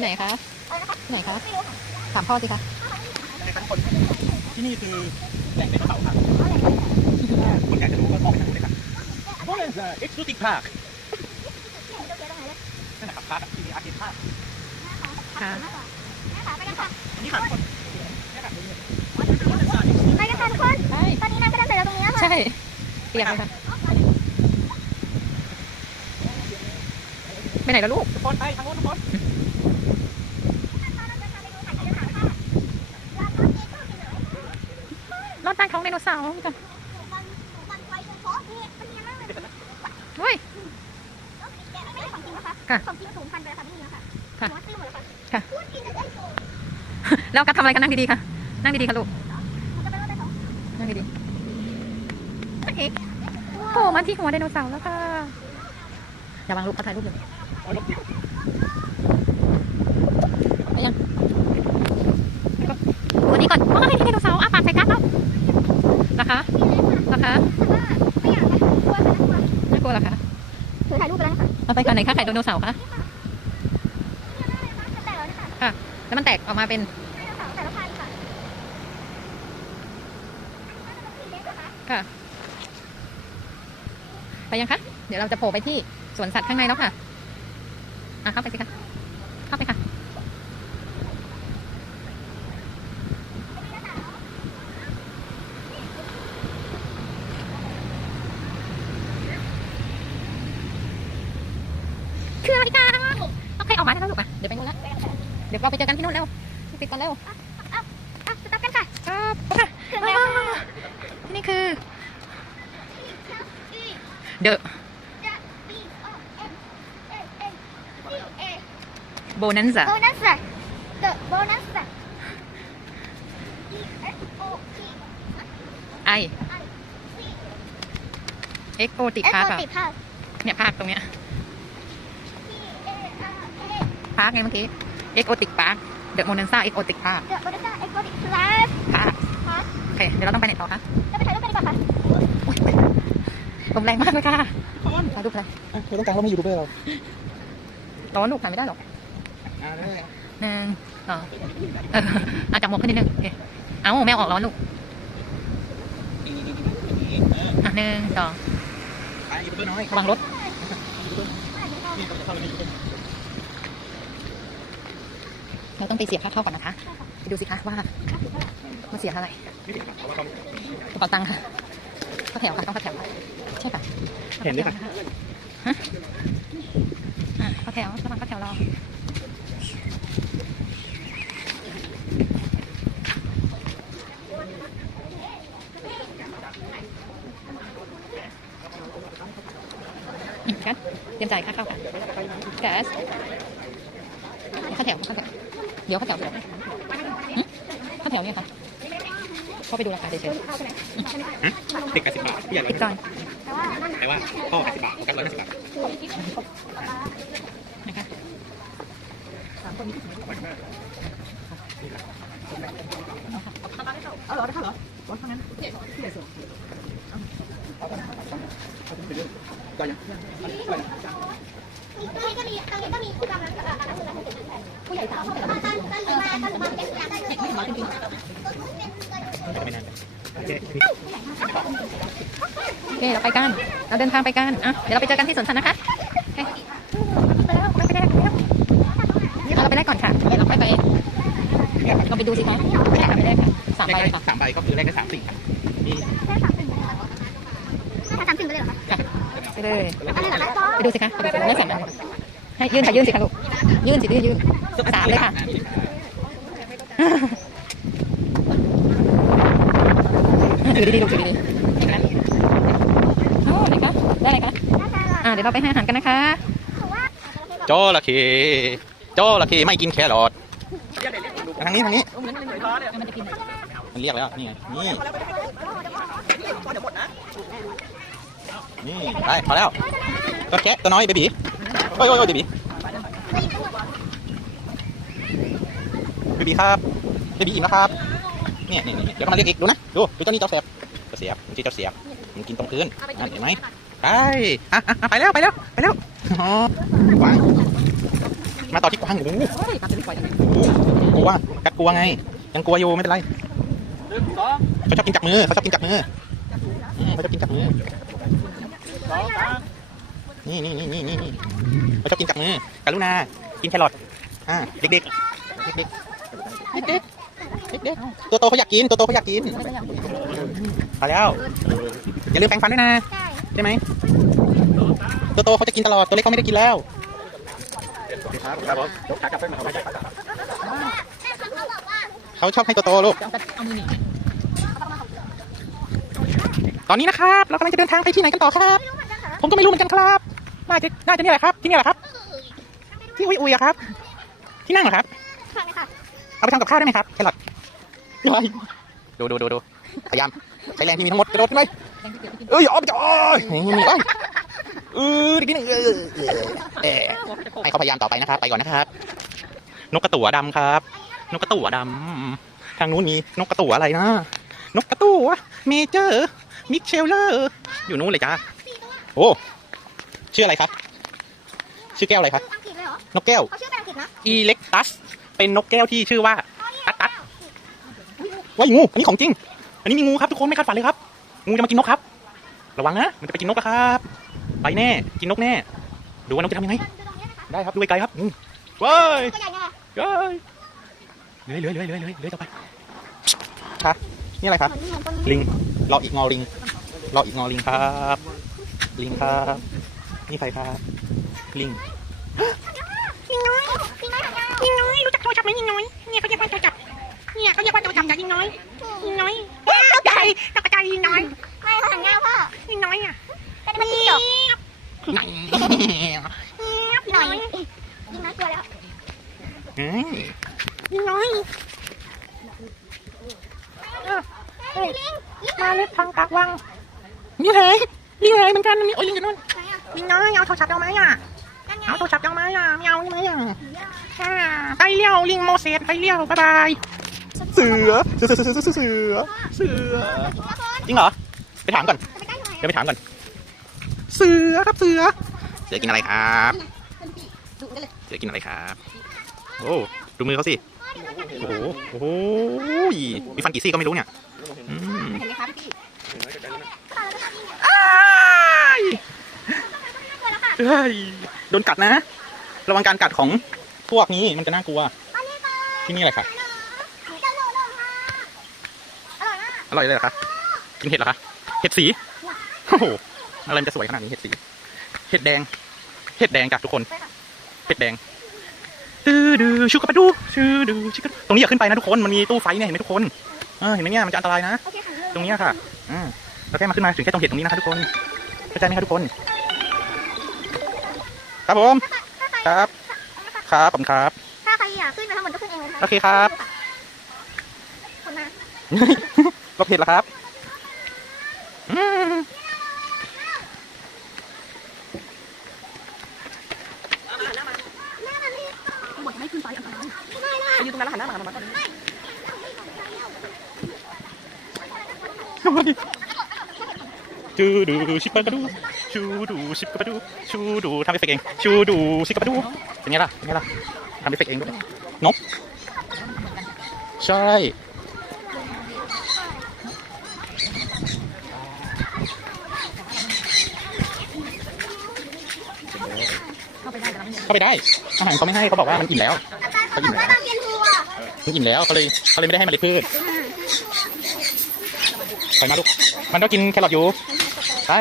ที่ไหนคะ ที่ไหนคะ ถามพ่อสิคะที่นี่คือแหล่งไดโนเสาร์ครับคนอยากจะรู้ก็มองไปทางนู้นเลยครับ What is the exotic park นั่นนะครับพาร์คที่มีอาร์ติสต์ภาคค่ะ นี่ค่ะทุกคนไปกันค่ะทุกคน ใช่ ตอนนี้น้ำกำลังเดือดตรงนี้ค่ะ ใช่เปียกเลยค่ะ ไปไหนแล้วลูก ทุกคนไปทางโน้นทุกคน รอดใต้ท้องไดโนเสาร์จ้ะเฮ้ยค่ะของจริงสูงพันไปแล้วค่ะไม่มีแล้วค่ะค่ะหัวตื้อหมดแล้วค่ะค่ะพูดกินจะได้สูงแล้วกัดทำอะไรกันนั่งดีๆค่ะ นั่งดีๆค่ะลูกมันจะไปรอดได้สองนั่งดีๆโอเคโผล่มาที่หัวไดโนเสาร์แล้วค่ะอย่าวางลูกเขาถ่ายรูปอยู่ เอาลบดิ ไปยังตัวนี้ก่อนโอ้ยนี่ไดโนเสาร์อาปากใส่กัดแล้วนะ คะนะคะแต่ว่าไม่อยากให้กลัวค่ะกลัวน่ากลัวเหรอคะถือถ่ายรูปไปแล้วนะคะเอาไปก่อนไหนคะไข่ไดโนเสาร์คะแต่แล้วนะคะแล้วมันแตกออกมาเป็นไดโนเสาร์แต่ละพันธุ์ค่ะค่ะไปยังคะ เดี๋ยวเราจะโผล่ไปที่สวนสัตว์ข้างในแล้วค่ะ อะเข้าไปสิคะ เข้าไปค่ะ คืออะไรกันโอเคออกมาได้แล้วลูกอะเดี๋ยวไปนู่นละเดี๋ยวเราไปเจอกันที่นู่นแล้วปิดก่อนเร็วอะสต๊อปกันค่ะครับค่ะถึงแล้วค่ะที่นี่คือ เดอะโบนันซ่า Bonanza The Bonanza E S O T ไอ I เอ็กโอติกเอ็กพาร์คโติภาพเนี่ยพาร์คตรงเนี้ยาร์คไงเมื่อกี้เอ็กโอติกพาร์คเดอะโมนันซ่าเอ็กโอติกพาร์ค The Bonanza Exotic Class พาร์ค Park โอเคเดี๋ยวเราต้องไปไหนต่อคะเราไปถ่ายรูปกันดีกว่าค่ะอุ๊ยลมแรงมากเลยค่ะทุกคนถ่ายรูปอะไรอะเธอต้องการว่าไม่ยูทูบเบอร์เราร้อนลูกถ่ายไม่ได้หรอกอ่าได้หนึ่งสองเออเอาจับหมวกขึ้นนิดนึงโอเคเอาแมวออกร้อนลูกนี่นี่นี่นี่เอออะหนึ่งสองไปยูทูบเบอร์น้อยระวังรถนี่ เราจะเข้าไปในยูทูบเบอร์เราต้องไปเสียค่าเข้าก่อนนะคะไปดูสิคะว่ามาเสียเท่าไหร่ไม่ถึงครับเพราะว่าเขากระเป๋าตังค์ค่ะเข้าแถวค่ะต้องเข้าแถวค่ะใช่ค่ะเห็นด้วยค่ะฮะอะเข้าแถวระวังเข้าแถวรออืมกัสเตรียมจ่ายค่าเข้าค่ะกัสเข้าแถวเข้าแถว เดี๋ยวเข้าแถวเดี๋ยวหึเข้าแถวเนี่ยค่ะเข้าไปดูราคาเฉยเด็กแปดสิบบาทผู้ใหญ่ๆร้อยติดก่อนแต่ว่าพ่อแปดสิบบาทกันร้อยห้าสิบบาทนะคะเอาเหรอได้ค่ะเหรอร้อนเท่านั้นก็ยังตรงนี้ก็มีตรงนี้ก็มีผู้กำลังกำลังกำลังผู้ใหญ่สามตอนตอนตอนหรือมา ตอนหรือมาเป็นอย่างนั้นเลยไม่ร้อนจริงจะไม่นาโอเคๆโอเคเราไปกัน เราเดินทางไปกันอะเดี๋ยวเราไปเจอกันที่สวนสัตว์นะคะโอเคไปแล้วไปแรกแล้วเราไปแรกก่อนค่ะเราค่อยไปเราไปดูสิคะไปแรกค่ไปแรกค่ะสามใบค่ะสามใบก็คือแรกได้สามสี่นี่แค่สามสิบแค่สามสิบไปเลยเหรอคะไปเลยไปดูสิคะไปดูสิไม่สั่งให้ยื่นค่ะยื่นสิคะลูกยื่นสิยื่นยื่น สามเลยค่ะถือดีๆลูกถือดีๆนี่นะโอ้ไหนคะได้เลยคะอ่าเดี๋ยวเราไปให้อาหารกันนะคะจระเข้จระเข้ไม่กินแครอททางนี้ทางนี้ มันจะกินมันเรียกแล้ว นี่ไง นี่ นี่ไปพอแล้ว ตัวแคะตัวน้อยเบบีโอ้ยโอ้ยโอ้ยเบบีเบบีครับเบบีอิ่มแล้วครับเนี่ยเนี่นี่เดี๋ยวก็มาเรียกอีกดูนะดูดูเจ้านี่เจ้าแสบเจ้าเสียบมันชื่อเจ้าเสียบมันกินตรงพื้นนั่นเห็นไหมไปอะอะไปแล้วไปแล้วไปแล้วอ๋อวางมาต่อที่กวางโอ้โหกลัวกัดกลัวไง ยังกลัวอยู่ไม่เป็นไรเขาชอบกินจับมือเขาชอบกินจับมือเขาชอบกินจับมือนี่นี่นี่นี่นี่นี่เขาชอบกินจับมือกรุณากินแครอทอ่าเด็กๆเด็กๆ เด็กๆเด็กๆตัวโตเขาอยากกิน ตัวโตเขาอยากกินไม่ได้ยังพอแล้ว อย่าลืมแปรงฟันด้วยนะใช่ใช่ไหม ตัวโตเขาจะกินตลอด ตัวเล็กเขาไม่ได้กินแล้วครับครับผมขาจับไปหน่อยขาจับขาจับแม่เขาบอกว่าเขาชอบให้ตัวโตลูกจะเอาแต่เอามือหนีตอนนี้นะครับ เรากำลังจะเดินทางไปที่ไหนกันต่อครับไม่รู้เหมือนกันเหรอผมก็ไม่รู้เหมือนกันครับ น่าจะ น่าจะนี่แหละครับ ที่นี่แหละครับ ที่อุยอุยอะครับ ที่นั่งเหรอครับค่ะเลยค่ะ เอาไปทำกับข้าวได้ไหมครับแครอทดูดูดูดูพยายามใช้แรงที่มีทั้งหมดกระโดดขึ้นไปแรงที่เกี่ยวที่กินเอ้ยออกไปจ้อยนี่นี่นี่เอ้ยเออดิกินเออเออให้เขาพยายามต่อไปนะครับ ไปก่อนนะครับ นกกระตั๋วดำครับ นกกระตั๋วดำทางนู้นมีนกกระตั๋วอะไรนะ นกกระตั๋วเมเจอร์มิเชลเลอร์อยู่นู้นเลยจ้าโอ้ชื่ออะไรครับ ชื่อแก้วอะไรครับอังกฤษเลยเหรอนกแก้วเขาชื่อเป็นอังกฤษนะอีเล็กตัส เป็นนกแก้วที่ชื่อว่าตัดตัดว้ายงูอันนี้ของจริง อันนี้มีงูครับทุกคนไม่คาดฝันเลยครับ งูจะมากินนกครับ ระวังนะมันจะไปกินนกอะครับ ไปแน่กินนกแน่ดูว่านกจะทำยังไงดูตรงนี้นะคะได้ครับดูไกลๆครับอืมว้ายตัวใหญ่ไงเฮ้ยเลื้อยเลื้อยเลื้อยเลื้อยเลื้อยเลื้อยต่อไปครับนี่อะไรครับเหมือนเหมือนต้นลิงรออีกงอลิงรออีกงอลิงครับ ลิงครับ นี่ใครครับลิง ไหมยิงน้อยเนี่ยเขาเรียกว่าโทรศัพท์เนี่ยเขาเรียกว่าโทรศัพท์จากยิงน้อยยิงน้อยว้าวใจตกใจยิงน้อยไม่เขาหางยาวพ่อยิงน้อยอะแต่มันจิ้งจกไหนหน่อยยิงน้อยตัวแล้วเฮ้ยยิงน้อยลิงลิงมาเล็บทางปากวังนี่เลยนี่เลยเหมือนกันนี่โอ้ยลิงอยู่นู่นไหนอะยิงน้อยเอาโทรศัพท์เอาไหมอะนั่นไงเอาโทรศัพท์เอาไหมอะไม่เอาใช่ไหมอะ อ่าไปเลี้ยวลิงโมเสสไปเลี้ยวบ๊ายบายเสือเสือเสือเสือเสือเสือเสือจริงเหรอไปถามก่อนจะไปใกล้หน่อยเดี๋ยวไปถามก่อน เสือครับเสือ เสือกินอะไรครับดูกันเลยเสือกินอะไรครับ โอ้ดูมือเขาสิโอ้โหโอ้โหมีฟันกี่ซี่ก็ไม่รู้เนี่ยอืมเห็นไหมคะพี่อ้ายเฮ้ยโดนกัดนะ ระวังการกัดของ พวกนี้มันจะน่ากลัว ที่นี่อะไรครับเจ้าโลโลค่ะอร่อยมากอร่อยเลยเหรอคะกินเห็ดเหรอคะเห็ดสีโอ้โหอะไรมันจะสวยขนาดนี้เห็ดสี เห็ดแดง เห็ดแดงจ้ะทุกคนเห็ดแดงดื้อดื้อชุกกระปะดูชื่อดื้อชิกกระตรงนี้อย่าขึ้นไปนะทุกคนมันมีตู้ไฟเนี่ยเห็นไหมทุกคนเออเห็นไหมเนี่ยมันจะอันตรายนะโอเคค่ะตรงนี้ค่ะอืมเราแค่มาขึ้นมาถึงแค่ตรงเห็ดตรงนี้นะคะทุกคนเข้าใจไหมคะทุกคน ครับผมครับ ครับผมครับ ถ้าใครอยากขึ้นไปข้างบนก็ขึ้นเองเลยค่ะโอเคครับ คนมารถเห็ดเหรอครับอืมหมดไม่ขึ้นไปอันตรายไม่ไม่ไปยืนตรงนั้นแล้วหันหน้ามาหามันก่อนชูดูชิปกระดู ชูดูชิปกระดู ชูดูทำเอฟเฟกต์เอง ชูดูชิปกระดู เป็นไงล่ะ เป็นไงล่ะทำเอฟเฟกต์เองด้วยนกใช่ เข้าไปได้แต่เราไม่เห็นเข้าไปได้อาหารเขาไม่ให้เขาบอกว่ามันอิ่มแล้ว เขาบอกว่าตอนเย็นทัวร์มันอิ่มแล้วเขาเลยเขาเลยไม่ได้ให้เมล็ดพืชถอยมาลูก มันต้องกินแครอทอยู่ใช่